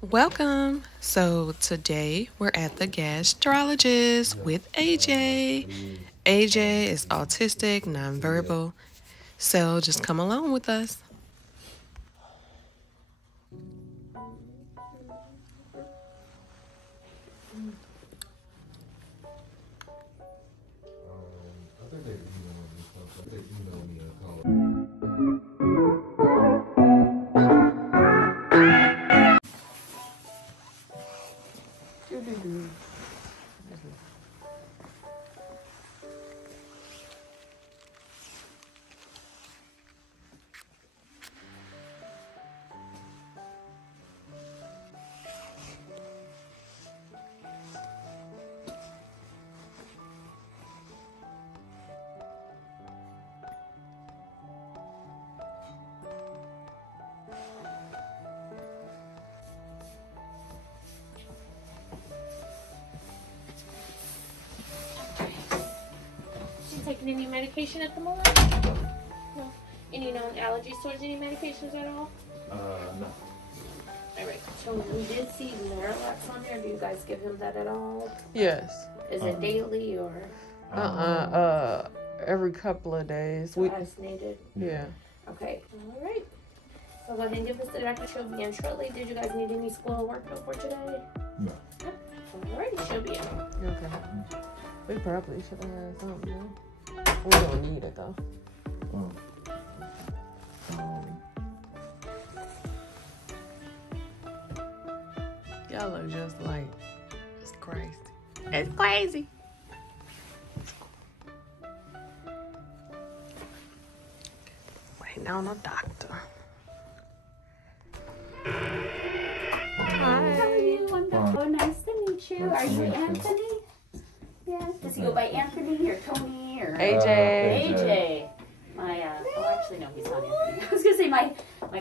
Welcome. So today we're at the gastrologist with AJ. AJ is autistic, nonverbal. So just come along with us. Taking any medication at the moment? No. Any known allergies towards any medications at all? No. Alright, so we did see Miralax on there. Do you guys give him that at all? Yes. Is it daily or Every couple of days. as needed? Yeah. Okay, alright. So go ahead and give us the doctor. She'll be in shortly. Did you guys need any school work for today? No. Alright, she'll be in. Okay. We probably should have had something. Yeah. We don't need it though. Y'all look just like it's crazy. It's crazy. Waiting on a doctor. How are you? I'm Dr. Nice to meet you. Are you Anthony? Yes. Does he go by Anthony or Tony or AJ. AJ? Actually, no, he's not Anthony. I was gonna say my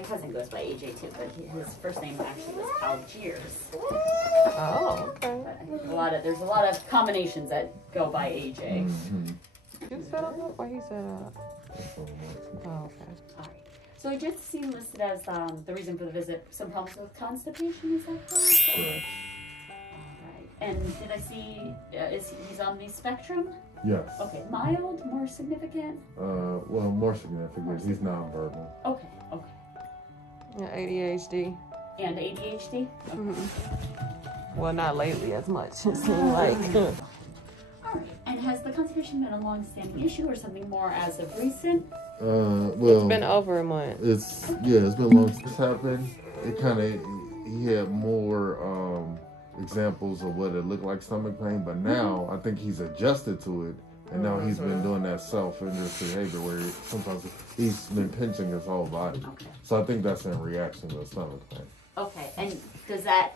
cousin goes by AJ too, but his first name actually was Algiers. Oh, okay. But there's a lot of combinations that go by AJ. You set up or he set up? Oh, okay. All right. So I just see listed as the reason for the visit some problems with constipation. Is that correct? Correct. And did I see, he's on the spectrum? Yes. Okay, mild, more significant? Well, more significant. He's nonverbal. Okay. Yeah, ADHD. And ADHD? Okay. Well, not lately as much. It seems like. Alright, and has the constipation been a long-standing issue or something more as of recent? Well, It's been over a month. it's been long since this happened. It kind of, he had more, examples of what it looked like stomach pain, but now I think he's adjusted to it, and now he's been doing that self-injurious behavior where sometimes he's been pinching his whole body. Okay. So I think that's in reaction to stomach pain. Okay, and does that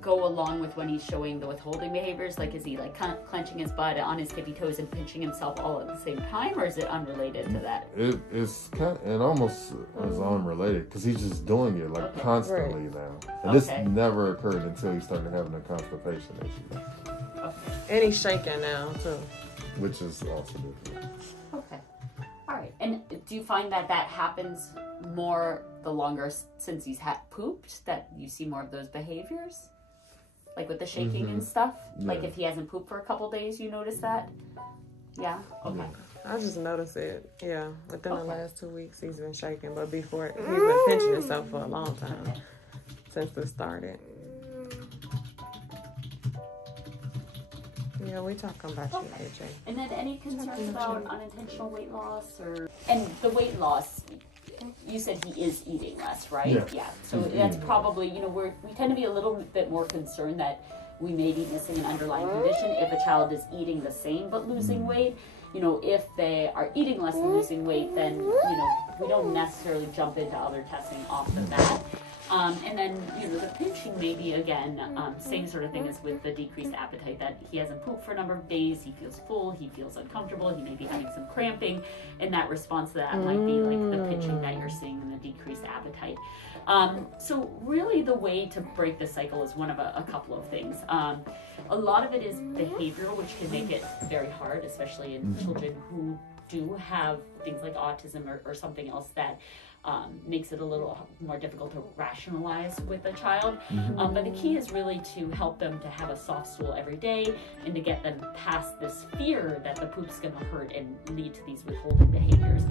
go along with when he's showing the withholding behaviors? Like, is he like kind of clenching his butt on his tippy toes and pinching himself all at the same time, or is it unrelated to that? It's kind of, it almost is unrelated because he's just doing it like constantly now, and this never occurred until he started having a constipation issue, And he's shaking now, too. which is also different. Okay. All right. And do you find that happens more the longer since he's pooped, that you see more of those behaviors? Like with the shaking and stuff? Yeah. Like if he hasn't pooped for a couple days, you notice that? Yeah? Okay. I just noticed it, yeah. Within the last 2 weeks, he's been shaking. But before, he's been pinching himself for a long time. Since this started. Yeah, we talking about you, AJ. And then any concerns about unintentional weight loss or... And the weight loss, you said he is eating less, right? Yeah. So that's probably, we tend to be a little bit more concerned that we may be missing an underlying condition if a child is eating the same but losing weight. If they are eating less and losing weight, then, we don't necessarily jump into other testing off the bat. And then, the pinching maybe, again, same sort of thing as with the decreased appetite, that he hasn't pooped for a number of days, he feels full, he feels uncomfortable, he may be having some cramping, and that response to that might be like the pinching that you're seeing and the decreased appetite. So really the way to break the cycle is one of a couple of things. A lot of it is behavioral, which can make it very hard, especially in children who do have things like autism or something else that makes it a little more difficult to rationalize with a child. But the key is really to help them to have a soft stool every day and to get them past this fear that the poop's going to hurt and lead to these withholding behaviors.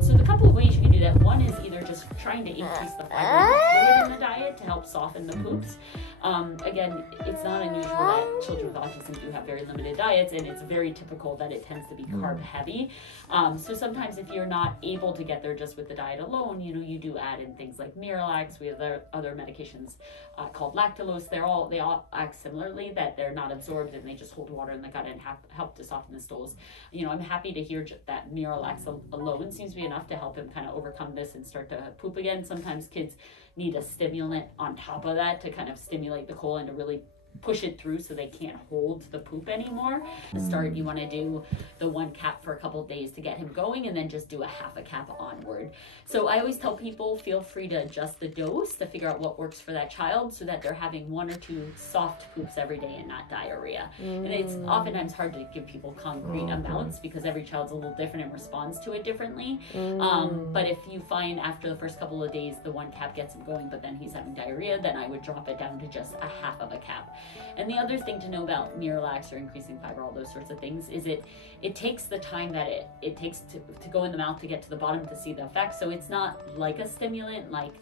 So the couple of ways you can do that, one is either just trying to increase the fiber and fluid in the diet to help soften the poops. Again, it's not unusual that children with autism do have very limited diets, and it's very typical that it tends to be carb heavy. So sometimes if you're not able to get there just with the diet alone, you know, you do add in things like Miralax. We have other medications called lactulose. They all act similarly, that they're not absorbed and they just hold water in the gut and help to soften the stools. You know, I'm happy to hear that Miralax alone seems to be enough to help him kind of overcome this and start to poop again. Sometimes kids need a stimulant on top of that to kind of stimulate the colon to really push it through so they can't hold the poop anymore. To start, you want to do the 1 cap for a couple of days to get him going, and then just do a half a cap onward. So I always tell people, feel free to adjust the dose to figure out what works for that child so that they're having 1 or 2 soft poops every day and not diarrhea. And it's oftentimes hard to give people concrete amounts because every child's a little different and responds to it differently. But if you find after the first couple of days the 1 cap gets him going, but then he's having diarrhea, then I would drop it down to just a half of a cap. And the other thing to know about Miralax or increasing fiber, all those sorts of things, is it takes the time that it takes to go in the mouth to get to the bottom to see the effect. So it's not like a stimulant like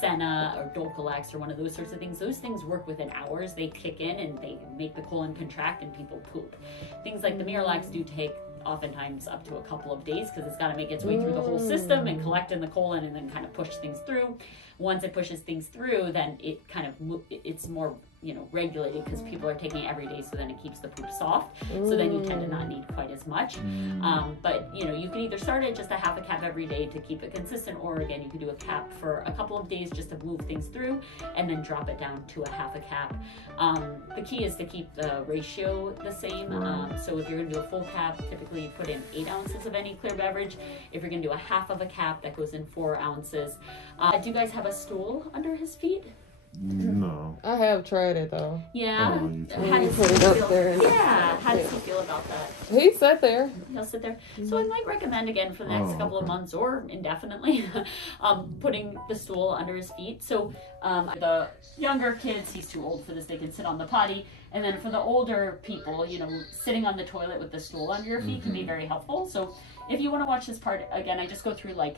Senna or Dulcolax or one of those sorts of things. Those things work within hours. They kick in and they make the colon contract and people poop. Things like the Miralax do take oftentimes up to a couple of days because it's got to make its way through the whole system and collect in the colon and then kind of push things through. Once it pushes things through, then it kind of it's more, you know, regulated because people are taking it every day, so then it keeps the poop soft. So then you tend to not need quite as much. But you know, you can either start at just a half a cap every day to keep it consistent, or again, you can do a cap for a couple of days just to move things through, and then drop it down to a half a cap. The key is to keep the ratio the same. So if you're going to do a full cap, typically you put in 8 ounces of any clear beverage. If you're going to do a half of a cap, that goes in 4 ounces. Do you guys have a stool under his feet? No. I have tried it though. Yeah. Oh, How does put he it up feel? there. Yeah. How does he feel about that? He sat there. He'll sit there. So I might recommend again for the next couple of months or indefinitely, putting the stool under his feet. So the younger kids, he's too old for this. They can sit on the potty. And then for the older people, you know, sitting on the toilet with the stool under your feet can be very helpful. So if you want to watch this part again, I just go through like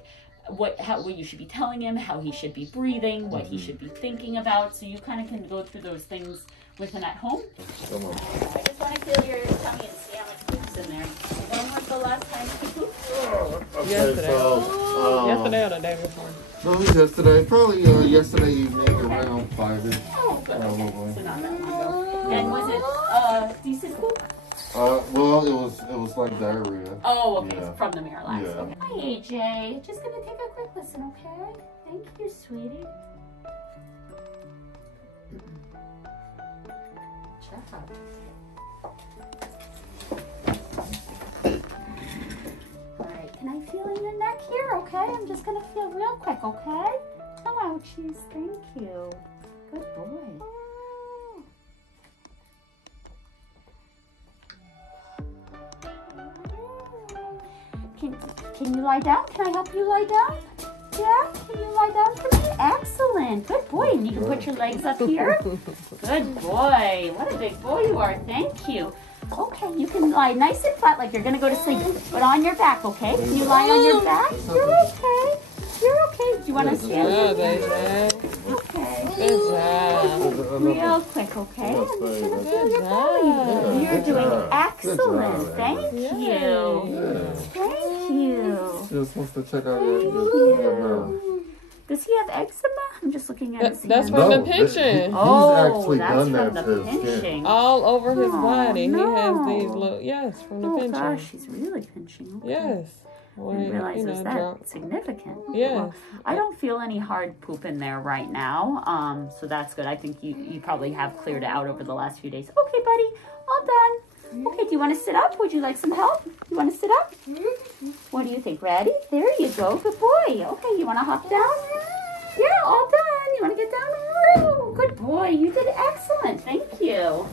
what you should be telling him, how he should be breathing, what he should be thinking about. So you kind of can go through those things with him at home. Come on. I just want to feel your tummy and see how much poop's in there. When was the last time you pooped? Okay, Yesterday. so Yesterday or the day before? no, yesterday, probably yesterday evening around 5ish. Oh, good. Okay. So not that long ago. And was it decent poop? Well, it was like diarrhea. Oh, okay. Yeah. From the Miralax. Yeah. Okay. Hi, AJ. Just gonna take a quick listen, okay? Thank you, sweetie. Check out. Alright, can I feel in your neck here, okay? I'm just gonna feel real quick, okay? Oh, ouchies. Thank you. Good boy. Can you lie down? Can I help you lie down? Yeah? Can you lie down for me? Excellent. Good boy. And you can put your legs up here. Good boy. What a big boy you are. Thank you. Okay, you can lie nice and flat like you're going to go to sleep, but on your back, okay? Can you lie on your back? You're okay. You're okay. Do you want to stand Good with job, me? AJ. Okay. Good job. Real quick, okay? I'm just going to feel Good your job. belly. You're doing job. excellent. Good job, Thank you. Thank you. Just wants to check out your Does he have eczema? I'm just looking at his That's hand. from the No, pinching. He's Oh, actually that's done from that the to his skin. pinching. All over his body. no. He has these little, yes, from the Oh pinching. gosh, he's really pinching. Okay. Yes. I When, didn't realize you it was know, that drunk. significant. Yes. Well, I don't feel any hard poop in there right now, so that's good. I think you probably have cleared it out over the last few days. Okay, buddy, all done. Okay, do you want to sit up? Would you like some help? You want to sit up? What do you think? Ready? There you go. Good boy. Okay, you want to hop down? Yeah, all done. You want to get down? Oh, good boy. You did excellent. Thank you.